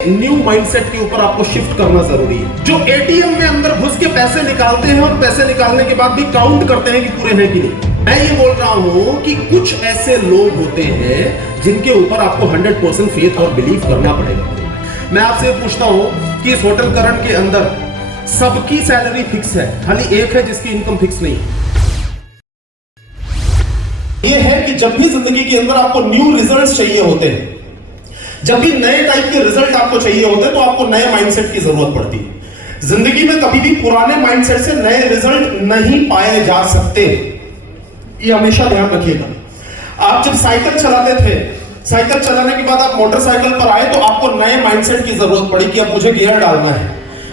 New mindset के ऊपर आपको शिफ्ट करना जरूरी है। जो एटीएम में अंदर घुस के पैसे निकालते हैं और पैसे निकालने के बाद भी काउंट करते हैं कि पूरे हैं कि नहीं। मैं ये बोल रहा हूं कि कुछ ऐसे लोग होते हैं जिनके ऊपर आपको 100% फेथ और बिलीव करना पड़ेगा। मैं आपसे पूछता हूं कि इस होटल करण के अंदर सबकी सैलरी फिक्स है, खाली एक है जिसकी इनकम फिक्स नहीं है। ये है कि जब भी जिंदगी के अंदर आपको न्यू रिजल्ट्स चाहिए होते हैं, जब भी नए टाइप के रिजल्ट आपको चाहिए होते हैं, तो आपको नए माइंडसेट की जरूरत पड़ती है। जिंदगी में कभी भी पुराने माइंडसेट से नए रिजल्ट नहीं पाए जा सकते, ये हमेशा ध्यान रखिएगा। आप जब साइकिल चलाते थे, साइकिल चलाने के बाद आप मोटरसाइकिल पर आए तो आपको नए माइंडसेट की जरूरत पड़ी कि अब मुझे गियर डालना है,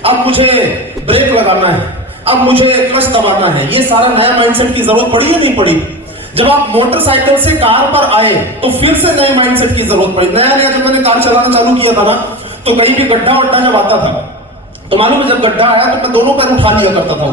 अब मुझे ब्रेक लगाना है, अब मुझे क्लच दबाना है। ये सारा नया माइंडसेट की जरूरत पड़ी या नहीं पड़ी? जब आप मोटरसाइकिल से कार पर आए तो फिर से नए माइंडसेट की जरूरत पड़ी। नया नया जब मैंने कार चलाना चालू किया था ना, तो कहीं भी गड्ढा वड्ढा जब आता था तो मालूम है, जब गड्ढा आया तो मैं दोनों पैर उठा लिया करता था,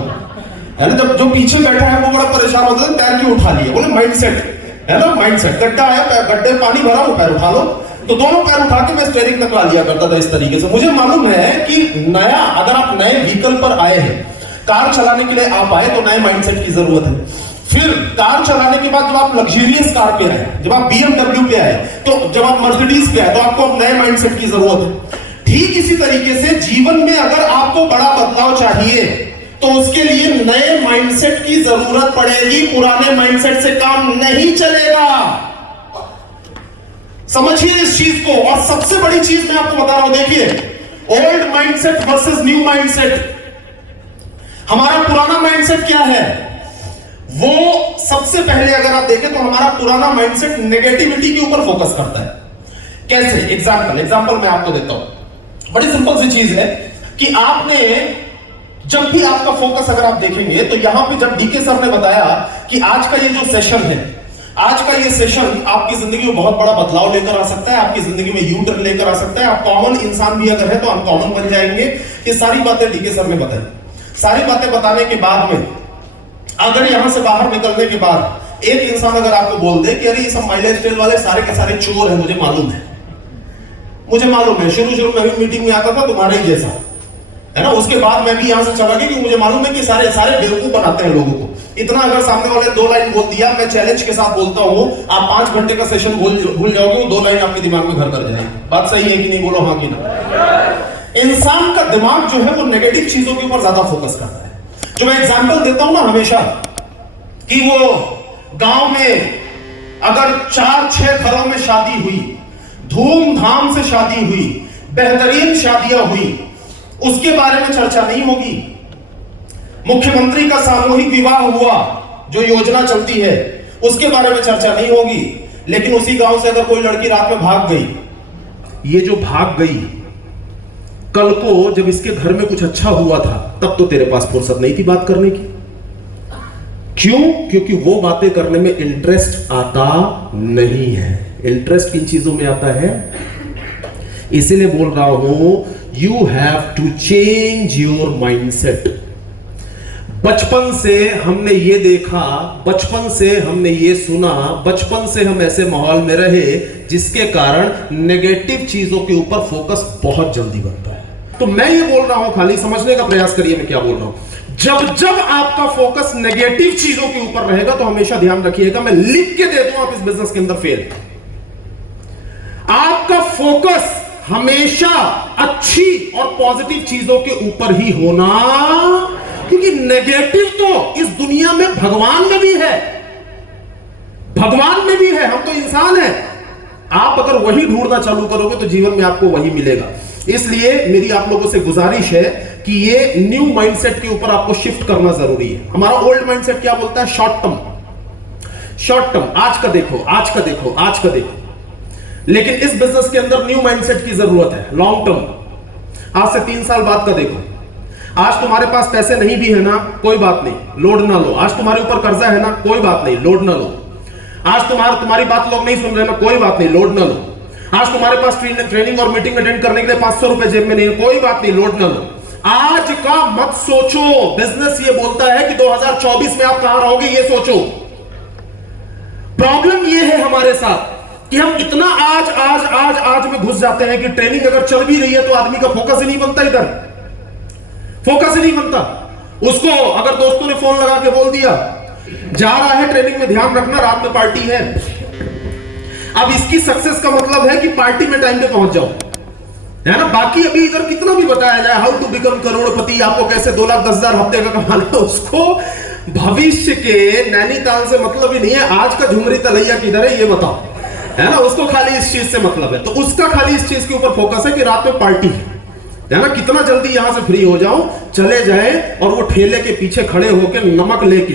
है ना। जब जो पीछे बैठा है वो बड़ा परेशान होता है, पैर क्यों उठा लिए? बोले माइंडसेट है ना, माइंडसेट। गड्ढा आया, गड्ढे पानी भरा, वो पैर उठा लो, तो दोनों पैर उठा के मैं स्टीयरिंग नकला लिया करता था इस तरीके से। मुझे मालूम है कि नया, अगर आप नए व्हीकल पर आए हैं, कार चलाने के लिए आप आए, तो नए माइंडसेट की जरूरत है। फिर कार चलाने के बाद जब आप लग्जरियस कार पे आए, जब आप BMW पे आए, तो जब आप मर्सिडीज पे आए, तो आपको अब नए माइंडसेट की जरूरत है। ठीक इसी तरीके से जीवन में अगर आपको बड़ा बदलाव चाहिए तो उसके लिए नए माइंडसेट की जरूरत पड़ेगी। पुराने माइंडसेट से काम नहीं चलेगा। समझिए इस चीज को। और सबसे बड़ी चीज मैं आपको बता रहा हूं, देखिए, old mindset versus new mindset. हमारा पुराना माइंडसेट क्या है? वो सबसे पहले अगर आप देखें तो हमारा पुराना माइंडसेट नेगेटिविटी के ऊपर फोकस करता है। कैसे? एग्जांपल मैं आपको देता हूं। बड़ी सिंपल सी चीज है कि आपने जब भी आपका फोकस अगर आप देखेंगे तो यहां पे जब डीके सर ने बताया कि आज का ये जो सेशन है, आज का ये सेशन आपकी जिंदगी में बहुत बड़ा बदलाव लेकर आ सकता है, आपकी जिंदगी में यू टर्न लेकर आ सकता है, आप कॉमन इंसान भी अगर है तो अनकॉमन बन जाएंगे। ये सारी बातें डीके सर ने बताई। सारी बातें बताने के बाद में अगर यहां से बाहर निकलने के बाद एक इंसान अगर आपको बोल दे कि अरे ये सब माइलेज स्टेल वाले सारे के सारे चोर हैं, मुझे मालूम है, शुरू में भी मीटिंग में आता था तुम्हारे ही जैसा, है ना। उसके बाद मैं भी यहां से चला गया कि मुझे मालूम है कि सारे बेवकूफ बनाते हैं लोगों को। इतना अगर सामने वाले 2 लाइन बोल दिया, मैं चैलेंज के साथ बोलता हूं, आप 5 घंटे का सेशन भूल जाओगे, वो 2 लाइन आपके दिमाग में घर कर जाएगी। बात सही है कि नहीं? बोलो हाँ कि ना। इंसान का दिमाग जो है वो नेगेटिव चीजों के ऊपर ज्यादा फोकस करता है। जो मैं एग्जांपल देता हूं ना हमेशा, कि वो गांव में अगर 4-6 घरों में शादी हुई, धूमधाम से शादी हुई, बेहतरीन शादियां हुई, उसके बारे में चर्चा नहीं होगी। मुख्यमंत्री का सामूहिक विवाह हुआ, जो योजना चलती है, उसके बारे में चर्चा नहीं होगी। लेकिन उसी गांव से अगर कोई लड़की रात में भाग गई, ये जो भाग गई, कल को जब इसके घर में कुछ अच्छा हुआ था, तब तो तेरे पास फुर्सत नहीं थी बात करने की। क्यों? क्योंकि वो बातें करने में इंटरेस्ट आता नहीं है। इंटरेस्ट किन चीजों में आता है? इसीलिए बोल रहा हूं, you have to change your mindset. बचपन से हमने ये देखा, बचपन से हमने ये सुना, बचपन से हम ऐसे माहौल में रहे जिसके कारण नेगेटिव चीजों के ऊपर फोकस बहुत जल्दी बनता है। तो मैं ये बोल रहा हूं, खाली समझने का प्रयास करिए मैं क्या बोल रहा हूं। जब आपका फोकस नेगेटिव चीजों के ऊपर रहेगा तो हमेशा ध्यान रखिएगा, मैं लिख के दे दूं, आप इस बिजनेस के अंदर फेल। आपका फोकस हमेशा अच्छी और पॉजिटिव चीजों के ऊपर ही होना, क्योंकि नेगेटिव तो इस दुनिया में भगवान में भी है, भगवान में भी है, हम तो इंसान हैं। आप अगर वही ढूंढना चालू करोगे तो जीवन में आपको वही मिलेगा। इसलिए मेरी आप लोगों से गुजारिश है कि ये न्यू माइंडसेट के ऊपर आपको शिफ्ट करना जरूरी है। हमारा ओल्ड माइंडसेट क्या बोलता है? शॉर्ट टर्म, आज का देखो, आज का देखो, आज का देखो। लेकिन इस बिजनेस के अंदर न्यू माइंडसेट की जरूरत है, लॉन्ग टर्म। आज से 3 साल बाद का देखो। आज तुम्हारे पास पैसे नहीं भी है ना, कोई बात नहीं, लोड ना लो। आज तुम्हारे ऊपर कर्जा है ना, कोई बात नहीं, लोड ना लो। आज तुम्हारी बात लोग नहीं सुन रहे ना, कोई बात नहीं, लोड ना लो। आज तुम्हारे पास ट्रेनिंग और मीटिंग अटेंड करने के लिए 500 रुपए जेब में नहीं है, कोई बात नहीं, लोड ना लो। आज का मत सोचो। बिजनेस ये बोलता है कि 2024 में आप कहां रहोगे, ये सोचो। प्रॉब्लम ये है हमारे साथ कि हम इतना आज आज आज आज में घुस जाते हैं कि ट्रेनिंग अगर चल भी रही है तो आदमी का फोकस ही नहीं बनता, इधर फोकस ही नहीं बनता। उसको अगर दोस्तों ने फोन लगा के बोल दिया जा रहा है ट्रेनिंग में, ध्यान रखना रात में पार्टी है, अब इसकी सक्सेस का मतलब है कि पार्टी में टाइम पे पहुंच जाओ, है ना। बाकी अभी इधर कितना भी बताया जाए हाउ टू बिकम करोड़पति, आपको कैसे 2,10,000 हफ्ते का कमाना है, उसको भविष्य के नैनीताल से मतलब ही नहीं है। आज का झुमरी तलैया किधर है ये बताओ, है ना। उसको खाली इस चीज से मतलब है, तो उसका खाली इस चीज के ऊपर फोकस है कि रात में पार्टी है ना, कितना जल्दी यहां से फ्री हो जाऊं, चले जाए और वो ठेले के पीछे खड़े होकर नमक लेके,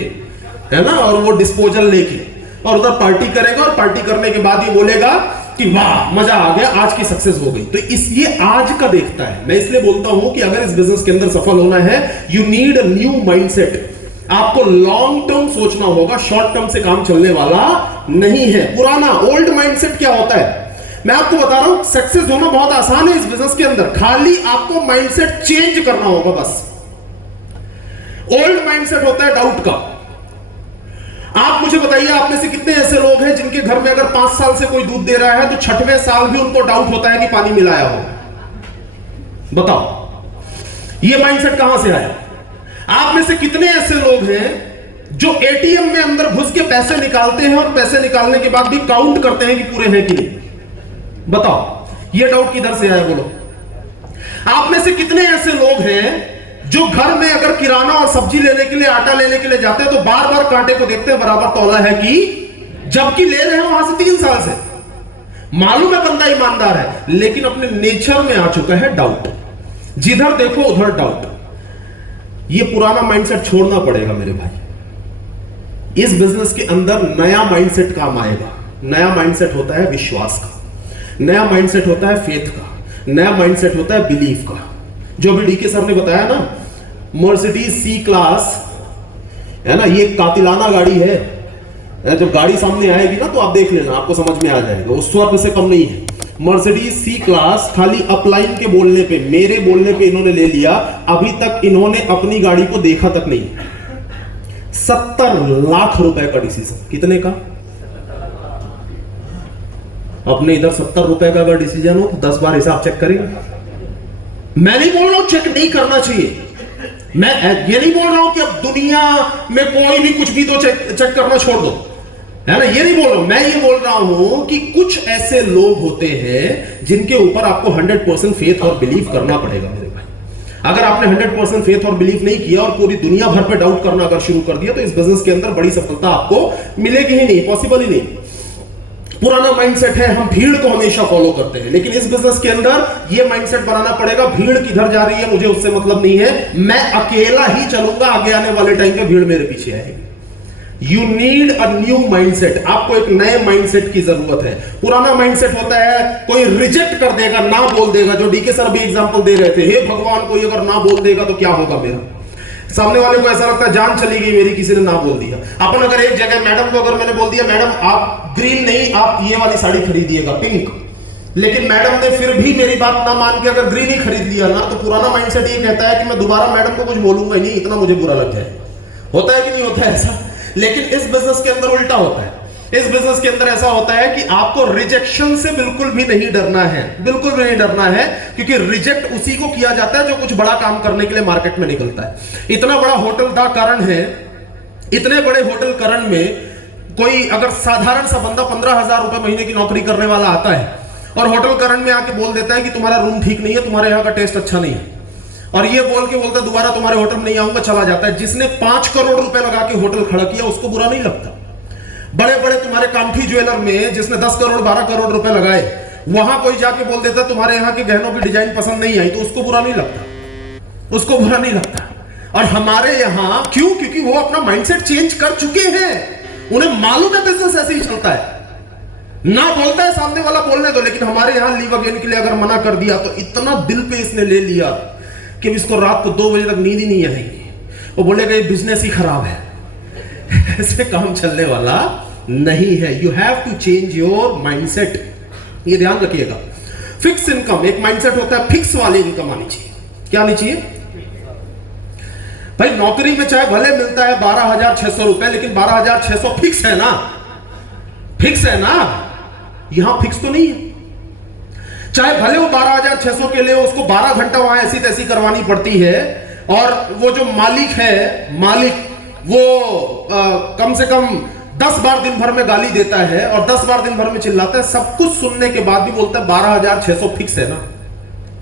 है ना, और वो डिस्पोजल लेके और उधर पार्टी करेगा, और पार्टी करने के बाद ये बोलेगा कि वाह मजा आ गया, आज की सक्सेस हो गई। तो इसलिए आज का देखता है। मैं इसलिए बोलता हूं कि अगर इस बिजनेस के अंदर सफल होना है, you need a new mindset. आपको लॉन्ग टर्म सोचना होगा, शॉर्ट टर्म से काम चलने वाला नहीं है। पुराना ओल्ड माइंडसेट क्या होता है, मैं आपको बता रहा हूं, सक्सेस होना बहुत आसान है इस बिजनेस के अंदर, खाली आपको माइंडसेट चेंज करना होगा बस। ओल्ड माइंडसेट होता है डाउट का। आप मुझे बताइए, आप में से कितने ऐसे लोग हैं जिनके घर में अगर 5 साल से कोई दूध दे रहा है तो 6वें साल भी उनको डाउट होता है कि पानी मिलाया हो? बताओ ये माइंडसेट कहां से आया? आप में से कितने ऐसे लोग हैं जो एटीएम में अंदर घुस के पैसे निकालते हैं और पैसे निकालने के बाद भी काउंट करते हैं कि पूरे हैं कि नहीं? बताओ ये डाउट किधर से आया बोलो। आप में से कितने ऐसे लोग हैं जो घर में अगर किराना और सब्जी लेने के लिए, आटा लेने के लिए जाते हैं तो बार बार कांटे को देखते हैं बराबर तौला है कि, जबकि ले रहे हैं वहां से 3 साल से, मालूम है बंदा ईमानदार है, लेकिन अपने नेचर में आ चुका है डाउट, जिधर देखो उधर डाउट। ये पुराना माइंडसेट छोड़ना पड़ेगा मेरे भाई। इस बिजनेस के अंदर नया माइंडसेट काम आएगा। नया माइंडसेट होता है विश्वास का, नया माइंडसेट होता है फेथ का, नया माइंडसेट होता है बिलीफ का। जो अभी डीके सर ने बताया ना, मर्सिडीज सी क्लास, है ना, ये कातिलाना गाड़ी है। जब गाड़ी सामने आएगी ना तो आप देख लेना, आपको समझ में आ जाएगा, वो 100 रुपए से कम नहीं है। मर्सिडीज सी क्लास खाली अपलाइन के बोलने पे, मेरे बोलने पे इन्होंने ले लिया। अभी तक इन्होंने अपनी गाड़ी को देखा तक नहीं। 70 लाख रुपए का डिसीजन। कितने का? अपने इधर 70 रुपए का अगर डिसीजन हो तो 10 बार हिसाब चेक करेंगे। मैं नहीं बोल रहा हूं चेक नहीं करना चाहिए, मैं ये नहीं बोल रहा हूं कि अब दुनिया में कोई भी कुछ भी तो चेक करना छोड़ दो, है ना, ये नहीं बोल रहा हूं। मैं ये बोल रहा हूं कि कुछ ऐसे लोग होते हैं जिनके ऊपर आपको 100% फेथ और बिलीव करना पड़ेगा मेरे भाई। अगर आपने 100% फेथ और बिलीव नहीं किया और पूरी दुनिया भर पे डाउट करना अगर शुरू कर दिया तो इस बिजनेस के अंदर बड़ी सफलता आपको मिलेगी ही नहीं, पॉसिबल ही नहीं। पुराना माइंडसेट है, हम भीड़ को हमेशा फॉलो करते हैं, लेकिन इस बिजनेस के अंदर यह माइंडसेट बनाना पड़ेगा, भीड़ किधर जा रही है मुझे उससे मतलब नहीं है, मैं अकेला ही चलूंगा, आगे आने वाले टाइम पे भीड़ मेरे पीछे आएगी। You need a new mindset. आपको एक नए माइंडसेट की जरूरत है। पुराना माइंडसेट होता है कोई रिजेक्ट कर देगा, ना बोल देगा, जो डीके सर भी एग्जांपल दे रहे थे, हे भगवान कोई अगर ना बोल देगा तो क्या होगा मेरा। सामने वाले को ऐसा लगता है जान चली गई मेरी, किसी ने ना बोल दिया। अपन अगर एक जगह मैडम को अगर मैंने बोल दिया मैडम आप ग्रीन नहीं आप ये वाली साड़ी खरीदिएगा पिंक, लेकिन मैडम ने फिर भी मेरी बात ना मान के अगर ग्रीन ही खरीद लिया ना, तो पुराना माइंडसेट ये कहता है कि मैं दोबारा मैडम को कुछ बोलूंगा ही नहीं, इतना मुझे बुरा लग जाए। होता है कि नहीं होता है ऐसा? लेकिन इस बिजनेस के अंदर उल्टा होता है। इस बिजनेस के अंदर ऐसा होता है कि आपको रिजेक्शन से बिल्कुल भी नहीं डरना है, बिल्कुल भी नहीं डरना है, क्योंकि रिजेक्ट उसी को किया जाता है जो कुछ बड़ा काम करने के लिए मार्केट में निकलता है। इतना बड़ा होटल दा करण है, इतने बड़े होटल करण में कोई अगर साधारण सा बंदा 15,000 रुपए महीने की नौकरी करने वाला आता है और होटल करण में आके बोल देता है कि तुम्हारा रूम ठीक नहीं है, तुम्हारे यहाँ का टेस्ट अच्छा नहीं है, और ये बोल के बोलता है दोबारा तुम्हारे होटल में नहीं आऊंगा, चला जाता है। जिसने 5 करोड़ रुपए लगा के होटल खड़ा किया उसको बुरा नहीं लगता। बड़े बड़े तुम्हारे कामठी ज्वेलर में जिसने 10 करोड़ 12 करोड़ रुपए लगाए, वहां कोई जाके बोल देता तुम्हारे यहाँ के गहनों की डिजाइन पसंद नहीं आई, तो उसको बुरा नहीं लगता, उसको बुरा नहीं लगता। और हमारे यहाँ क्यों? क्योंकि वो अपना माइंडसेट चेंज कर चुके हैं, उन्हें मालूम है बिजनेस ऐसे ही चलता है। ना बोलता है सामने वाला बोलने दो, लेकिन हमारे यहाँ लीव अगेन के लिए अगर मना कर दिया तो इतना दिल पे इसने ले लिया कि इसको रात को 2 बजे तक नींद ही नहीं आएगी। वो बोलेगा ये बिजनेस ही खराब है। ऐसे काम चलने वाला नहीं है। You have to change your mindset, ये ध्यान रखिएगा। फिक्स इनकम एक माइंडसेट होता है, फिक्स वाली इनकम आनी चाहिए। क्या आनी चाहिए भाई? नौकरी में चाहे भले मिलता है 12,600 रुपए, लेकिन 12,600 फिक्स है ना, फिक्स है ना। यहां फिक्स तो नहीं है। चाहे भले वो 12,600 के लिए उसको 12 घंटा वहां ऐसी तैसी करवानी पड़ती है, और वो जो मालिक है, मालिक वो कम से कम 10 बार दिन भर में गाली देता है और 10 बार दिन भर में चिल्लाता है, सब कुछ सुनने के बाद भी बोलता है 12,600 फिक्स है ना।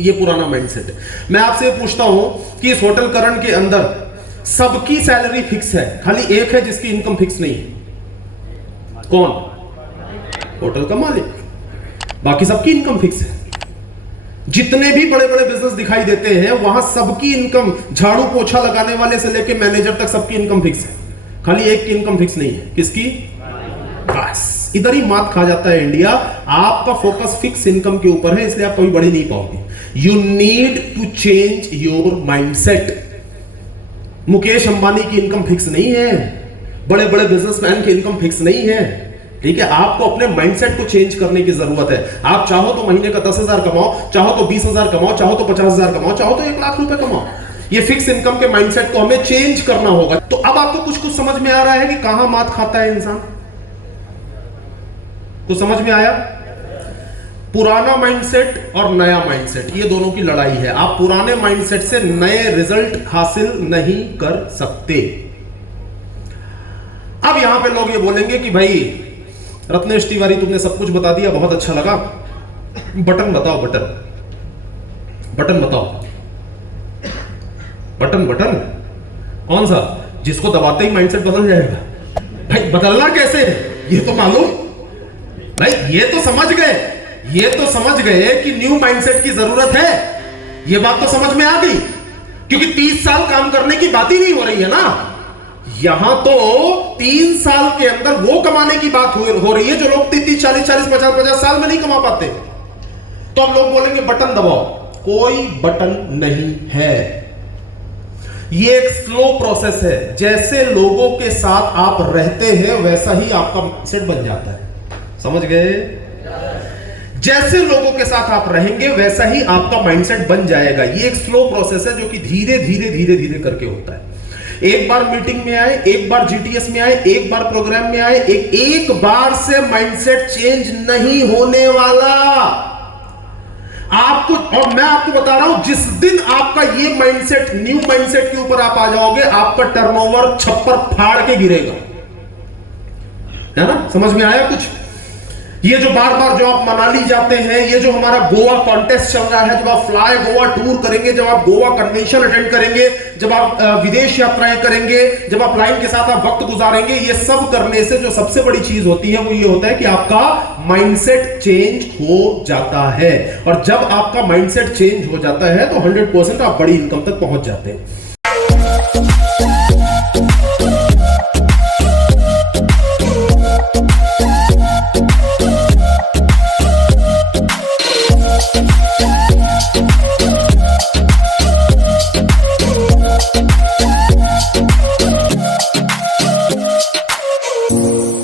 ये पुराना माइंडसेट है। मैं आपसे पूछता हूं कि इस होटल करण के अंदर सबकी सैलरी फिक्स है, खाली एक है जिसकी इनकम फिक्स नहीं है। कौन? होटल का मालिक। बाकी सबकी इनकम फिक्स है। जितने भी बड़े बड़े बिजनेस दिखाई देते हैं वहां सबकी इनकम, झाड़ू पोछा लगाने वाले से लेके मैनेजर तक सबकी इनकम फिक्स है, खाली एक की इनकम फिक्स नहीं है। किसकी? बस इधर ही मात खा जाता है इंडिया। आपका फोकस फिक्स इनकम के ऊपर है, इसलिए आप कभी बढ़ी नहीं पाओगे। You need to change your mindset. Mukesh Ambani की इनकम फिक्स नहीं है, बड़े बड़े बिजनेसमैन की इनकम फिक्स नहीं है, ठीक है। आपको अपने माइंडसेट को चेंज करने की जरूरत है। आप चाहो तो महीने का 10,000 कमाओ, चाहो तो 20,000 कमाओ, चाहो तो 50,000 कमाओ, चाहो तो 1 लाख रुपए कमाओ। ये फिक्स इनकम के माइंडसेट को हमें चेंज करना होगा। तो अब आपको कुछ कुछ समझ में आ रहा है कि कहां मात खाता है इंसान। कुछ समझ में आया? पुराना माइंडसेट और नया माइंडसेट, ये दोनों की लड़ाई है। आप पुराने माइंडसेट से नए रिजल्ट हासिल नहीं कर सकते। अब यहां पे लोग ये बोलेंगे कि भाई रत्नेश तिवारी तुमने सब कुछ बता दिया, बहुत अच्छा लगा, बटन बताओ, बटन बटन बताओ, बटन बटन कौन सा जिसको दबाते ही माइंडसेट बदल जाएगा? भाई बदलना कैसे है ये तो मालूम, भाई ये तो समझ गए, ये तो समझ गए कि न्यू माइंडसेट की जरूरत है। ये बात तो समझ में आ गई, क्योंकि 30 साल काम करने की बात ही नहीं हो रही है ना। यहां तो 3 साल के अंदर वो कमाने की बात हो रही है जो लोग 30, 40, 50 साल में नहीं कमा पाते। तो अब लोग बोलेंगे बटन दबाओ, कोई बटन नहीं है। ये एक स्लो प्रोसेस है। जैसे लोगों के साथ आप रहते हैं वैसा ही आपका माइंडसेट बन जाता है। समझ गए? जैसे लोगों के साथ आप रहेंगे वैसा ही आपका माइंडसेट बन जाएगा। ये एक स्लो प्रोसेस है जो कि धीरे धीरे धीरे धीरे करके होता है। एक बार मीटिंग में आए, एक बार जीटीएस में आए, एक बार प्रोग्राम में आए, एक बार से माइंडसेट चेंज नहीं होने वाला आपको। और मैं आपको बता रहा हूं, जिस दिन आपका ये माइंडसेट, न्यू माइंडसेट के ऊपर आप आ जाओगे, आपका टर्नओवर छप्पर फाड़ के गिरेगा। है ना? समझ में आया कुछ? ये जो बार बार जो आप मनाली जाते हैं, ये जो हमारा गोवा कॉन्टेस्ट चल रहा है, जब आप फ्लाई गोवा टूर करेंगे, जब आप गोवा कन्वेंशन अटेंड करेंगे, जब आप विदेश यात्राएं करेंगे, जब आप लाइन के साथ आप वक्त गुजारेंगे, ये सब करने से जो सबसे बड़ी चीज होती है वो ये होता है कि आपका माइंडसेट चेंज हो जाता है। और जब आपका माइंडसेट चेंज हो जाता है तो 100% आप बड़ी इनकम तक पहुंच जाते हैं।